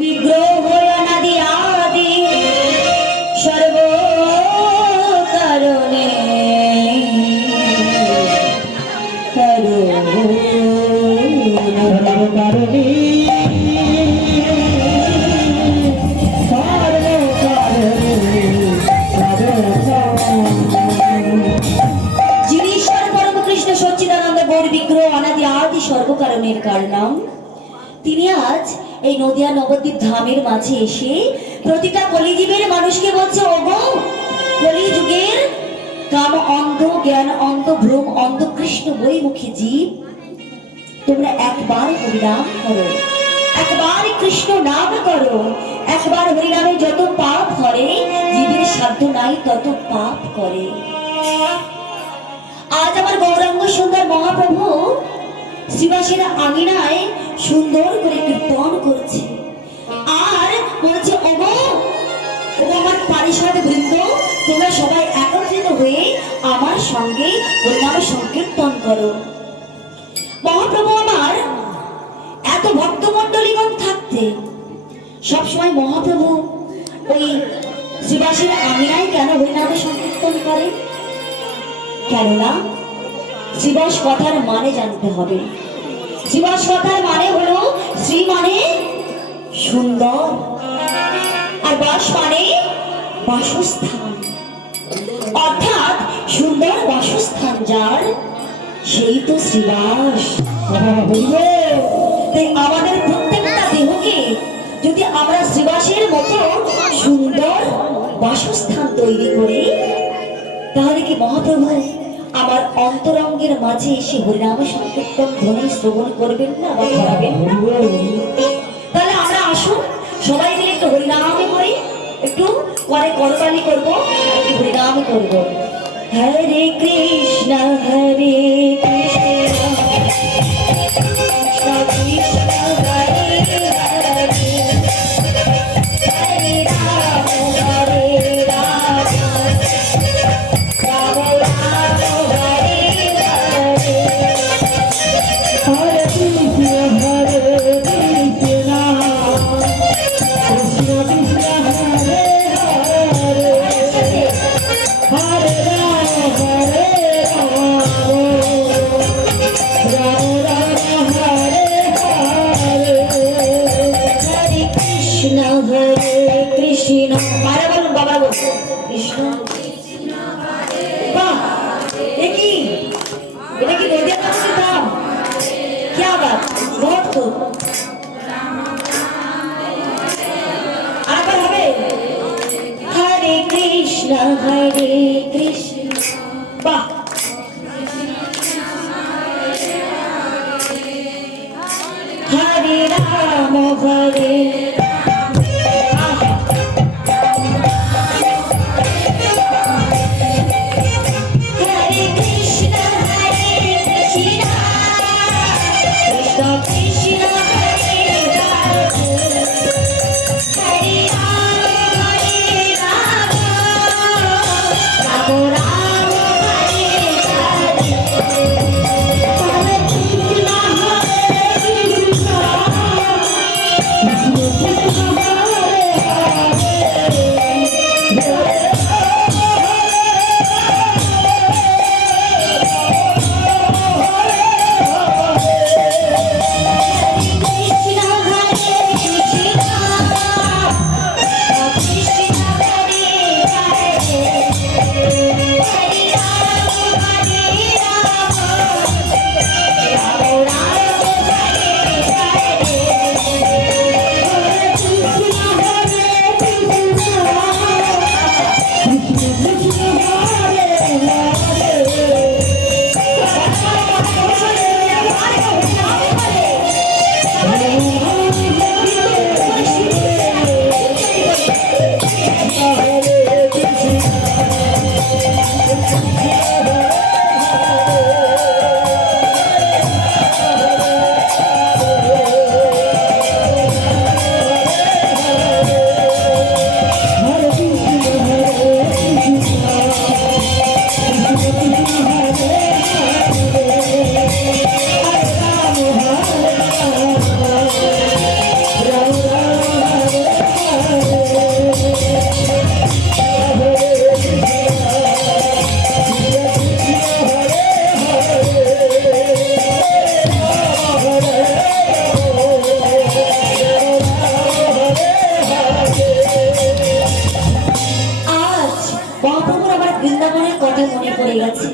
বিগ্রহ অনাদি আদি সর্ব কারণে যিনি ঈশ্বর পরম কৃষ্ণ সচ্চিদানন্দ গৌর বিগ্রহ অনাদি আদি সর্বকারণের কারণম, তিনি আজ এই নদিয়া নবদ্বীপ ধামের মাঝে এসে প্রতিটা কলিজীবের মানুষকে বলছে, ওগো কলিযুগের কাম অন্ধ, জ্ঞান অন্ধ, ভ্রম অন্ধ, কৃষ্ণ বইমুখী জীব, তোমরা একবার হরিনাম করো, একবার কৃষ্ণ নাম করো। একবার হরিনামে যত পাপ করে, জীবের সাধ্য নাই তত পাপ করে। আজ আমার গৌরাঙ্গ সুন্দর মহাপ্রভু শ্রীবাসের আঙিনায় সুন্দর করে কীর্তন করছে আর বলছে, ওগো আমার পারিষদ বৃন্দ, তোমরা সবাই একত্রিত হয়ে আমার সঙ্গে হরিনাম সংকীর্তন করো। মহাপ্রভু আমার এত ভক্তমণ্ডলীগণ থাকতে সবসময় মহাপ্রভু ওই শ্রীবাসের আঙিনায় কেন হরিনাম সংকীর্তন করে? কেননা শ্রীবাস কথার মানে জানতে হবে। শ্রীবাস কথার মানে হলো শ্রী মানে সুন্দর, আর বাস মানে বাসস্থান, অর্থাৎ সুন্দর বাসস্থান যার, সেই তো শ্রীবাস। তাই আমাদের প্রত্যেকটা দেহকে যদি আমরা শ্রীবাসের মতো সুন্দর বাসস্থান তৈরি করি, তাহলে কি মহাপ্রভু আমার অন্তরঙ্গের মাঝে এসে হরিনাম সংকীর্তন ধ্বনি শ্রবণ করবেন না বা করাবেন না? তাহলে আমরা আসুন সবাই মিলে একটু হরিনামে করি, একটু পরে করতালি করবো, একটু হরিনামে করবো। হরে কৃষ্ণ হরে কৃষ্ণ কৃষ্ণ কৃষ্ণ হরে হরে, হরে রাম হরে রাম, রাম রাম হরে হরে, হরে কৃষ্ণ হরে কৃষ্ণ কৃষ্ণ কৃষ্ণ হরে হরে, হরে রাম হরে রাম, রাম রাম হরে হরে, হরে কৃষ্ণ হরে কৃষ্ণ। মারা বলুন, বাবা বলুন কৃষ্ণ। বাহ, দেখি এটা কি নদিয়া কাছে দাম? क्या बात, बहुत खूब। আবার হবে, হরে কৃষ্ণ হরে কৃষ্ণ। বাহ, হরে রাম হরে হরে কৃষ্ণ হরে কৃষ্ণ কৃষ্ণ কৃষ্ণ হরে হরে, হরে রাম হরে রাম, রাম রাম হরে হরে, হরে কৃষ্ণ হরে কৃষ্ণ কৃষ্ণ মহাপ্রভুর আমার বৃন্দাবনের কথা মনে পড়ে গেছে।